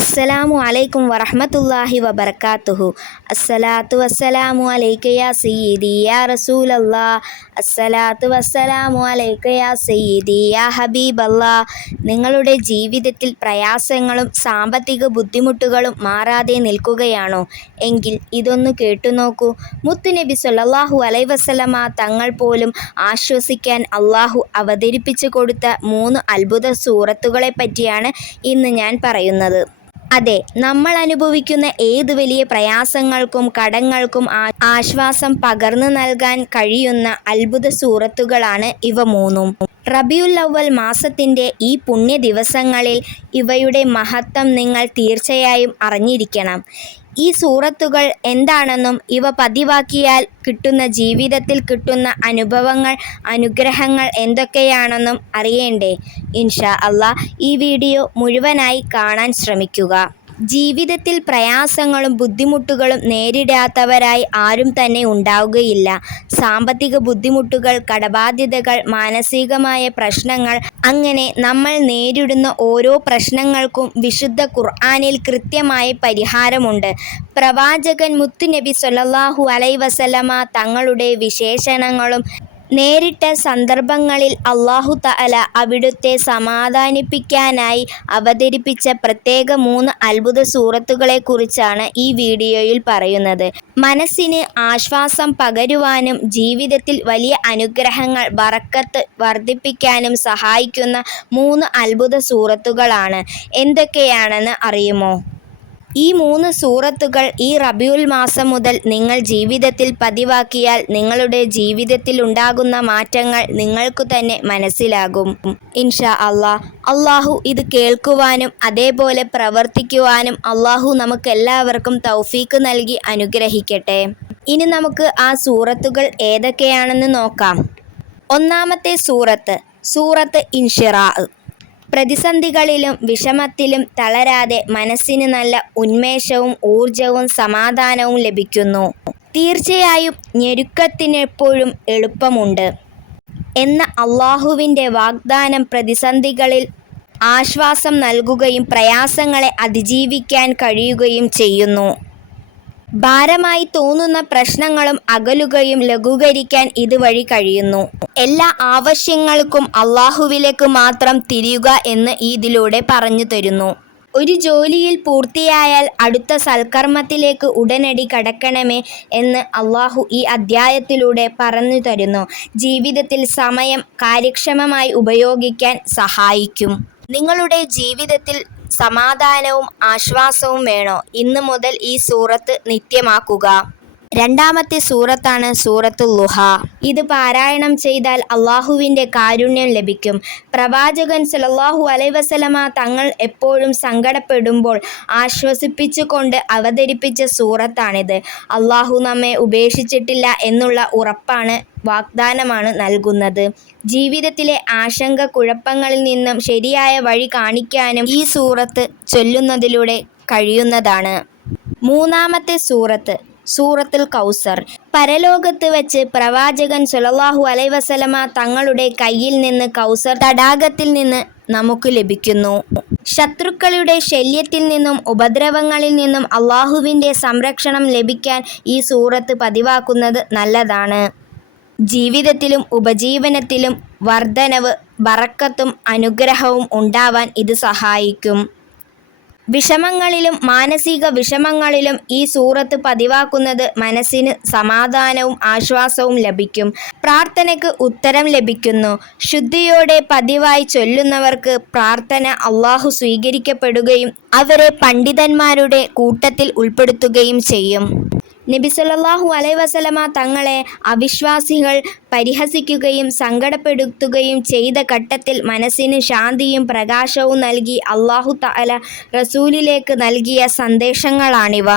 അസ്സലാമു അലൈക്കും വറഹ്മത്തുള്ളാഹി വബറകാതുഹു. അസ്സലാത്തു വസ്സലാമു അലൈക യാ സയ്യിദി യാ റസൂലല്ലാഹ്. അസ്സലാത്തു വസ്സലാമു അലൈക യാ സയ്യിദി യാ ഹബീബല്ലാഹ്. നിങ്ങളുടെ ജീവിതത്തിൽ പ്രയാസങ്ങളും സാമ്പത്തിക ബുദ്ധിമുട്ടുകളും മാറാതെ നിൽക്കുകയാണോ? എങ്കിൽ ഇതൊന്ന് കേട്ടുനോക്കൂ. മുത്തുനബി സ്വല്ലല്ലാഹു അലൈഹി വസല്ലമ തങ്ങൾ പോലും ആശ്വസിക്കാൻ അള്ളാഹു അവതരിപ്പിച്ചു കൊടുത്ത 3 അത്ഭുത സൂറത്തുകളെ പറ്റിയാണ് ഇന്ന് ഞാൻ പറയുന്നത്. അതെ, നമ്മൾ അനുഭവിക്കുന്ന ഏത് വലിയ പ്രയാസങ്ങൾക്കും കടങ്ങൾക്കും ആശ്വാസം പകർന്നു നൽകാൻ കഴിയുന്ന അത്ഭുത സൂറത്തുകളാണ് ഇവ 3ഉം. റബീഉൽ അവ്വൽ മാസത്തിൻ്റെ ഈ പുണ്യ ദിവസങ്ങളിൽ ഇവയുടെ മഹത്വം നിങ്ങൾ തീർച്ചയായും അറിഞ്ഞിരിക്കണം. ഈ സൂറത്തുകൾ എന്താണെന്നും ഇവ പതിവാക്കിയാൽ ജീവിതത്തിൽ കിട്ടുന്ന അനുഗ്രഹങ്ങൾ എന്തൊക്കെയാണെന്നും അറിയണ്ടേ? ഇൻഷാ അല്ലാഹ് ഈ വീഡിയോ മുഴുവനായി കാണാൻ ശ്രമിക്കുക. ജീവിതത്തിൽ പ്രയാസങ്ങളും ബുദ്ധിമുട്ടുകളും നേരിടാത്തവരായി ആരും തന്നെ ഉണ്ടാവുകയില്ല. സാമ്പത്തിക ബുദ്ധിമുട്ടുകൾ, കടബാധ്യതകൾ, മാനസികമായ പ്രശ്നങ്ങൾ, അങ്ങനെ നമ്മൾ നേരിടുന്ന ഓരോ പ്രശ്നങ്ങൾക്കും വിശുദ്ധ ഖുർആനിൽ കൃത്യമായ പരിഹാരമുണ്ട്. പ്രവാചകൻ മുത്തുനബി സ്വല്ലല്ലാഹു അലൈഹി വസല്ലമ തങ്ങളുടെ വിശേഷണങ്ങളും നേരിട്ട സന്ദർഭങ്ങളിൽ അല്ലാഹു തആല അവിടുത്തെ സമാധാനിപ്പിക്കാനായി അവതരിപ്പിച്ച പ്രത്യേക 3 അത്ഭുത സൂറത്തുകളെക്കുറിച്ചാണ് ഈ വീഡിയോയിൽ പറയുന്നത്. മനസ്സിന് ആശ്വാസം പകരുവാനും ജീവിതത്തിൽ വലിയ അനുഗ്രഹങ്ങൾ, ബറക്കത്ത് വർദ്ധിപ്പിക്കാനും സഹായിക്കുന്ന 3 അത്ഭുത സൂറത്തുകളാണ്. എന്തൊക്കെയാണെന്ന് അറിയുമോ? ഈ 3 സൂറത്തുകൾ ഈ റബീഉൽ മാസം മുതൽ നിങ്ങൾ ജീവിതത്തിൽ പതിവാക്കിയാൽ നിങ്ങളുടെ ജീവിതത്തിൽ ഉണ്ടാകുന്ന മാറ്റങ്ങൾ നിങ്ങൾക്ക് തന്നെ മനസ്സിലാകും. ഇൻഷാ അല്ലാഹ്. അല്ലാഹു ഇത് കേൾക്കുവാനും അതേപോലെ പ്രവർത്തിക്കുവാനും അല്ലാഹു നമുക്കെല്ലാവർക്കും തൗഫീക്ക് നൽകി അനുഗ്രഹിക്കട്ടെ. ഇനി നമുക്ക് ആ സൂറത്തുകൾ ഏതൊക്കെയാണെന്ന് നോക്കാം. ഒന്നാമത്തെ സൂറത്ത് ഇൻഷിറാഅ്. പ്രതിസന്ധികളിലും വിഷമത്തിലും തളരാതെ മനസ്സിന് നല്ല ഉന്മേഷവും ഊർജവും സമാധാനവും ലഭിക്കുന്നു. തീർച്ചയായും ഞെരുക്കത്തിനെപ്പോഴും എളുപ്പമുണ്ട് എന്ന അല്ലാഹുവിൻ്റെ വാഗ്ദാനം പ്രതിസന്ധികളിൽ ആശ്വാസം നൽകുകയും പ്രയാസങ്ങളെ അതിജീവിക്കാൻ കഴിയുകയും ചെയ്യുന്നു. ഭാരമായി തോന്നുന്ന പ്രശ്നങ്ങളും അകലുകയും ലഘൂകരിക്കാൻ ഇതുവഴി കഴിയുന്നു. എല്ലാ ആവശ്യങ്ങൾക്കും അല്ലാഹുവിലേക്ക് മാത്രം തിരിയുക എന്ന് ഇതിലൂടെ പറഞ്ഞു തരുന്നു. ഒരു ജോലിയിൽ പൂർത്തിയായാൽ അടുത്ത സൽക്കർമ്മത്തിലേക്ക് ഉടനടി കടക്കണമേ എന്ന് അല്ലാഹു ഈ അധ്യായത്തിലൂടെ പറഞ്ഞു തരുന്നു. ജീവിതത്തിൽ സമയം കാര്യക്ഷമമായി ഉപയോഗിക്കാൻ സഹായിക്കും. നിങ്ങളുടെ ജീവിതത്തിൽ സമാധാനവും ആശ്വാസവും വേണോ? ഇന്ന് മുതൽ ഈ സൂറത്ത് നിത്യമാക്കുക. രണ്ടാമത്തെ സൂറത്താണ് സൂറത്തുൽ ളുഹാ. ഇത് പാരായണം ചെയ്താൽ അല്ലാഹുവിൻ്റെ കാരുണ്യം ലഭിക്കും. പ്രവാചകൻ സ്വല്ലല്ലാഹു അലൈഹി വസല്ലമ തങ്ങൾ എപ്പോഴും സങ്കടപ്പെടുമ്പോൾ ആശ്വസിപ്പിച്ചുകൊണ്ട് അവതരിപ്പിച്ച സൂറത്താണിത്. അല്ലാഹു നമ്മെ ഉപേക്ഷിച്ചിട്ടില്ല എന്നുള്ള വാഗ്ദാനമാണ് നൽകുന്നത്. ജീവിതത്തിലെ ആശങ്ക, കുഴപ്പങ്ങളിൽ നിന്നും ശരിയായ വഴി കാണിക്കാനും ഈ സൂറത്ത് ചൊല്ലുന്നതിലൂടെ കഴിയുന്നതാണ്. മൂന്നാമത്തെ സൂറത്തുൽ കൗസർ. പരലോകത്ത് വച്ച് പ്രവാചകൻ സ്വല്ലല്ലാഹു അലൈഹി വസല്ലമ തങ്ങളുടെ കയ്യിൽ നിന്ന് കൗസർ തടാകത്തിൽ നിന്ന് നമുക്ക് ലഭിക്കുന്നു. ശത്രുക്കളുടെ ശല്യത്തിൽ നിന്നും ഉപദ്രവങ്ങളിൽ നിന്നും അല്ലാഹുവിൻ്റെ സംരക്ഷണം ലഭിക്കാൻ ഈ സൂറത്ത് പതിവാക്കുന്നത് നല്ലതാണ്. ജീവിതത്തിലും ഉപജീവനത്തിലും വർധനവ്, ബറക്കത്തും അനുഗ്രഹവും ഉണ്ടാവാൻ ഇത് സഹായിക്കും. വിഷമങ്ങളിലും മാനസിക വിഷമങ്ങളിലും ഈ സൂറത്ത് പതിവാക്കുന്നത് മനസ്സിന് സമാധാനവും ആശ്വാസവും ലഭിക്കും. പ്രാർത്ഥനയ്ക്ക് ഉത്തരം ലഭിക്കുന്നു. ശുദ്ധിയോടെ പതിവായി ചൊല്ലുന്നവർക്ക് പ്രാർത്ഥന അല്ലാഹു സ്വീകരിക്കപ്പെടുകയും അവരെ പണ്ഡിതന്മാരുടെ കൂട്ടത്തിൽ ഉൾപ്പെടുത്തുകയും ചെയ്യും. നബി സല്ലല്ലാഹു അലൈഹി വസല്ലമ തങ്ങളെ അവിശ്വാസികൾ പരിഹസിക്കുകയും സങ്കടപ്പെടുത്തുകയും ചെയ്ത ഘട്ടത്തിൽ മനസ്സിന് ശാന്തിയും പ്രകാശവും നൽകി അല്ലാഹു തആല റസൂലിലേക്ക് നൽകിയ സന്ദേശങ്ങളാണിവ.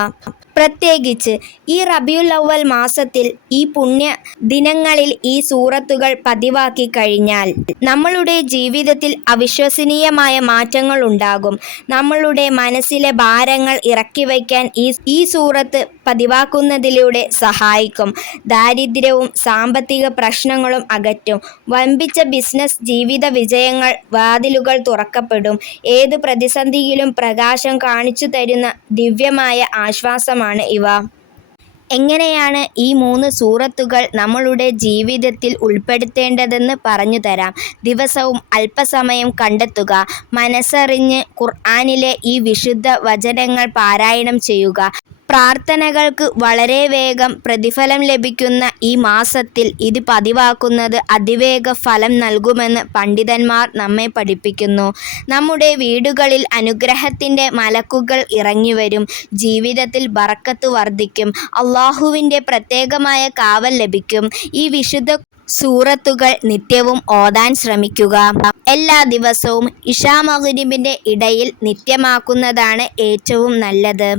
പ്രത്യേകിച്ച് ഈ റബീഉൽ അവ്വൽ മാസത്തിൽ ഈ പുണ്യ ദിനങ്ങളിൽ ഈ സൂറത്തുകൾ പതിവാക്കി കഴിഞ്ഞാൽ നമ്മളുടെ ജീവിതത്തിൽ അവിശ്വസനീയമായ മാറ്റങ്ങൾ ഉണ്ടാകും. നമ്മളുടെ മനസ്സിലെ ഭാരങ്ങൾ ഇറക്കി വയ്ക്കാൻ ഈ സൂറത്ത് പതിവാക്കുന്നതിലൂടെ സഹായിക്കും. ദാരിദ്ര്യവും സാമ്പത്തിക പ്രശ്നങ്ങളും അകറ്റും. വമ്പിച്ച ബിസിനസ് ജീവിത വിജയങ്ങൾ വാതിലുകൾ തുറക്കപ്പെടും. ഏത് പ്രതിസന്ധിയിലും പ്രകാശം കാണിച്ചു തരുന്ന ദിവ്യമായ ആശ്വാസമാണ് ഇവ. എങ്ങനെയാണ് ഈ 3 സൂറത്തുകൾ നമ്മളുടെ ജീവിതത്തിൽ ഉൾപ്പെടുത്തേണ്ടതെന്ന് പറഞ്ഞു തരാം. ദിവസവും അല്പസമയം കണ്ടെത്തുക. മനസ്സറിഞ്ഞ് ഖുർആനിലെ ഈ വിശുദ്ധ വചനങ്ങൾ പാരായണം ചെയ്യുക. പ്രാർത്ഥനകൾക്ക് വളരെ വേഗം പ്രതിഫലം ലഭിക്കുന്ന ഈ മാസത്തിൽ ഇത് പതിവാക്കുന്നത് അതിവേഗ ഫലം നൽകുമെന്ന് പണ്ഡിതന്മാർ നമ്മെ പഠിപ്പിക്കുന്നു. നമ്മുടെ വീടുകളിൽ അനുഗ്രഹത്തിൻ്റെ മലക്കുകൾ ഇറങ്ങിവരും. ജീവിതത്തിൽ ബറക്കത്ത് വർദ്ധിക്കും. അള്ളാഹുവിൻ്റെ പ്രത്യേകമായ കാവൽ ലഭിക്കും. ഈ വിശുദ്ധ സൂറത്തുകൾ നിത്യവും ഓതാൻ ശ്രമിക്കുക. എല്ലാ ദിവസവും ഇശാ മഗ്‌രിബിൻ്റെ ഇടയിൽ നിത്യമാക്കുന്നതാണ് ഏറ്റവും നല്ലത്.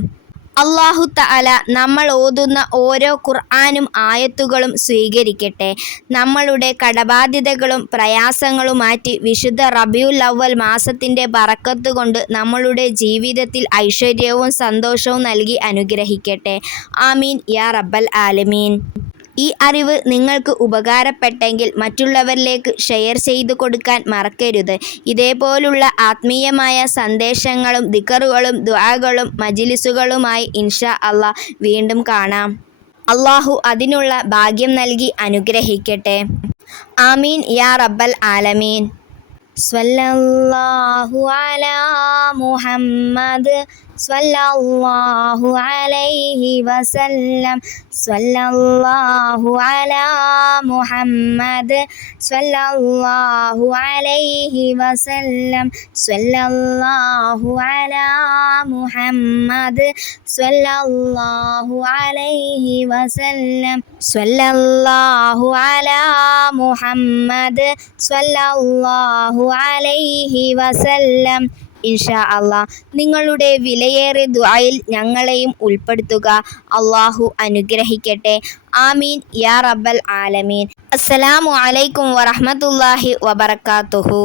അല്ലാഹു തആല നമ്മൾ ഓതുന്ന ഓരോ ഖുർആനും ആയത്തുകളും സ്വീകരിക്കട്ടെ. നമ്മളുടെ കടബാധ്യതകളും പ്രയാസങ്ങളും മാറ്റി വിശുദ്ധ റബീഉൽ അവ്വൽ മാസത്തിൻ്റെ ബറക്കത്ത് കൊണ്ട് നമ്മളുടെ ജീവിതത്തിൽ ഐശ്വര്യവും സന്തോഷവും നൽകി അനുഗ്രഹിക്കട്ടെ. ആമീൻ യാ റബ്ബൽ ആലമീൻ. ഈ അറിവ് നിങ്ങൾക്ക് ഉപകാരപ്പെട്ടെങ്കിൽ മറ്റുള്ളവരിലേക്ക് ഷെയർ ചെയ്തു കൊടുക്കാൻ മറക്കരുത്. ഇതേപോലുള്ള ആത്മീയമായ സന്ദേശങ്ങളും ദിക്റുകളും ദുആകളും മജ്‌ലിസുകളുമായി ഇൻഷാ അല്ലാഹ് വീണ്ടും കാണാം. അല്ലാഹു അതിനുള്ള ഭാഗ്യം നൽകി അനുഗ്രഹിക്കട്ടെ. ആമീൻ യാ റബ്ബൽ ആലമീൻ. സ്വല്ലല്ലാഹു അലാ മുഹമ്മദ് സ്വല്ലല്ലാഹു അലൈഹി വസല്ലം. സ്വല്ലല്ലാഹു അലാ മുഹമ്മദ് സ്വല്ലല്ലാഹു അലൈഹി വസല്ലം. സ്വല്ലല്ലാഹു അലാ മുഹമ്മദ് സ്വല്ലല്ലാഹു അലൈഹി വസല്ലം. സ്വല്ലല്ലാഹു അലാ മുഹമ്മദ് സ്വല്ലല്ലാഹു അലൈഹി വസല്ലം. ഇൻഷാ അല്ലാഹ് നിങ്ങളുടെ വിലയേറിയ ദുആയിൽ ഞങ്ങളെയും ഉൾപ്പെടുത്തുക. അല്ലാഹു അനുഗ്രഹിക്കട്ടെ. ആമീൻ യാ റബ്ബൽ ആലമീൻ. അസ്സലാമു അലൈക്കും വറഹ്മത്തുള്ളാഹി വബറകാതുഹു.